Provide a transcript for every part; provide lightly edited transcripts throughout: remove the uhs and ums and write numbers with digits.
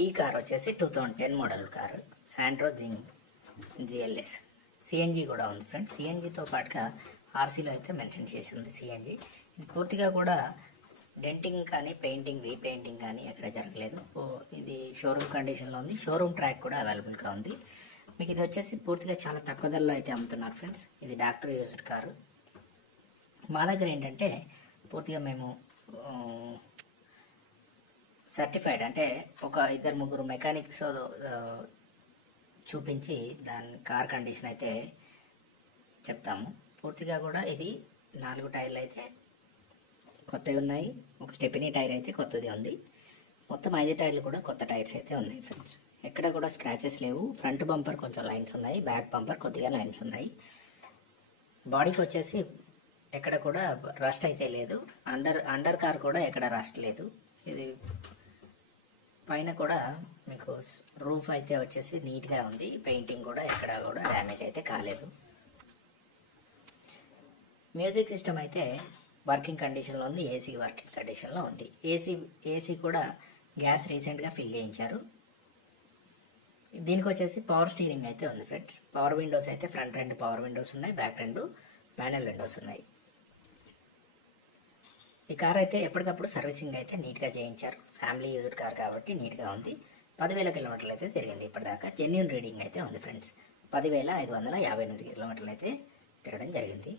ఈ కార్ వచ్చేసి 2010 model car Santro GLS. CNG కూడా ఉంది ఫ్రెండ్స్. సిఎన్జితో పాటుగా ఆర్సీలో అయితే మెన్షన్ చేసి ఉంది సిఎన్జి. ఇది పూర్తిగా కూడా డెంటింగ్ కానీ పెయింటింగ్ రీపెయింటింగ్ కానీ ఎక్కడ జరగలేదు. ఇది షోరూమ్ కండిషన్లో ఉంది. షోరూమ్ ట్రాక్ కూడా అవైలబుల్గా ఉంది. మీకు ఇది వచ్చేసి పూర్తిగా చాలా తక్కువ ధరలో అయితే అమ్ముతున్నారు ఫ్రెండ్స్. ఇది డాక్టర్ యూజ్డ్ కారు. మా దగ్గర ఏంటంటే పూర్తిగా మేము సర్టిఫైడ్ అంటే ఒక ఇద్దరు ముగ్గురు మెకానిక్స్ చూపించి దాని కార్ కండిషన్ అయితే చెప్తాము. పూర్తిగా కూడా ఇది 4 టైర్లు అయితే కొత్తవి ఉన్నాయి. ఒక స్టెపినీ టైర్ అయితే కొత్తది ఉంది. మొత్తం 5 టైర్లు కూడా కొత్త టైర్స్ అయితే ఉన్నాయి ఫ్రెండ్స్. ఎక్కడ కూడా స్క్రాచెస్ లేవు. ఫ్రంట్ బంపర్ కొంచెం లైన్స్ ఉన్నాయి, బ్యాక్ బంపర్ కొద్దిగా లైన్స్ ఉన్నాయి. బాడీకి వచ్చేసి ఎక్కడ కూడా రస్ట్ అయితే లేదు. అండర్ కార్ కూడా ఎక్కడ రస్ట్ లేదు. ఇది పైన కూడా మీకు రూఫ్ అయితే వచ్చేసి నీట్గా ఉంది. పెయింటింగ్ కూడా ఎక్కడ కూడా డ్యామేజ్ అయితే కాలేదు. మ్యూజిక్ సిస్టమ్ అయితే వర్కింగ్ కండిషన్లో ఉంది. ఏసీ వర్కింగ్ కండిషన్లో ఉంది. ఏసీ కూడా గ్యాస్ రీసెంట్గా ఫిల్ చేయించారు. దీనికి వచ్చేసి పవర్ స్టీరింగ్ అయితే ఉంది ఫ్రెండ్స్. పవర్ విండోస్ అయితే ఫ్రంట్ 2 పవర్ విండోస్ ఉన్నాయి, బ్యాక్ 2 మాన్యువల్ విండోస్ ఉన్నాయి. ఈ కార్ అయితే ఎప్పటికప్పుడు సర్వీసింగ్ అయితే నీట్గా చేయించారు. ఫ్యామిలీ యూజ్డ్ కార్ కాబట్టి నీట్గా ఉంది. 10,000 కిలోమీటర్లు అయితే తిరిగింది ఇప్పటిదాకా. జెన్యూన్ రీడింగ్ అయితే ఉంది ఫ్రెండ్స్. 10,558 కిలోమీటర్లు అయితే తిరగడం జరిగింది.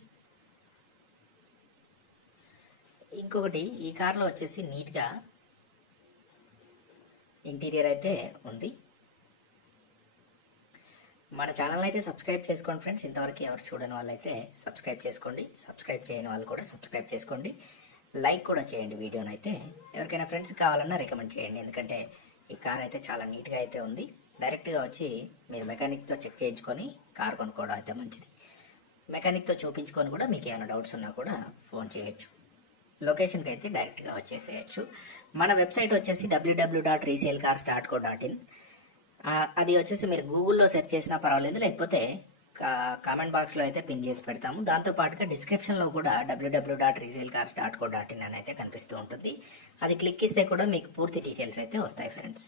ఇంకొకటి ఈ కార్లో వచ్చేసి నీట్గా ఇంటీరియర్ అయితే ఉంది. మన ఛానల్ అయితే సబ్స్క్రైబ్ చేసుకోండి ఫ్రెండ్స్. ఇంతవరకు ఎవరు చూడని వాళ్ళు అయితే సబ్స్క్రైబ్ చేసుకోండి. సబ్స్క్రైబ్ చేయని వాళ్ళు కూడా సబ్స్క్రైబ్ చేసుకోండి. లైక్ కూడా చేయండి వీడియోని అయితే. ఎవరికైనా ఫ్రెండ్స్ కావాలన్నా రికమెండ్ చేయండి. ఎందుకంటే ఈ కార్ అయితే చాలా నీట్గా అయితే ఉంది. డైరెక్ట్గా వచ్చి మీరు మెకానిక్తో చెక్ చేయించుకొని కార్ కొనుక్కోవడం అయితే మంచిది. మెకానిక్తో చూపించుకొని కూడా మీకు ఏమైనా డౌట్స్ ఉన్నా కూడా ఫోన్ చేయొచ్చు. లొకేషన్కి అయితే డైరెక్ట్గా వచ్చేసేయచ్చు. మన వెబ్సైట్ వచ్చేసి www.resaleCars.co.in. అది వచ్చేసి మీరు గూగుల్లో సెర్చ్ చేసినా పర్వాలేదు, లేకపోతే కామెంట్ బాక్స్లో అయితే పిన్ చేసి పెడతాము. దాంతోపాటుగా డిస్క్రిప్షన్లో కూడా www.resaleCars.co.in అని అయితే కనిపిస్తూ ఉంటుంది. అది క్లిక్ ఇస్తే కూడా మీకు పూర్తి డీటెయిల్స్ అయితే వస్తాయి ఫ్రెండ్స్.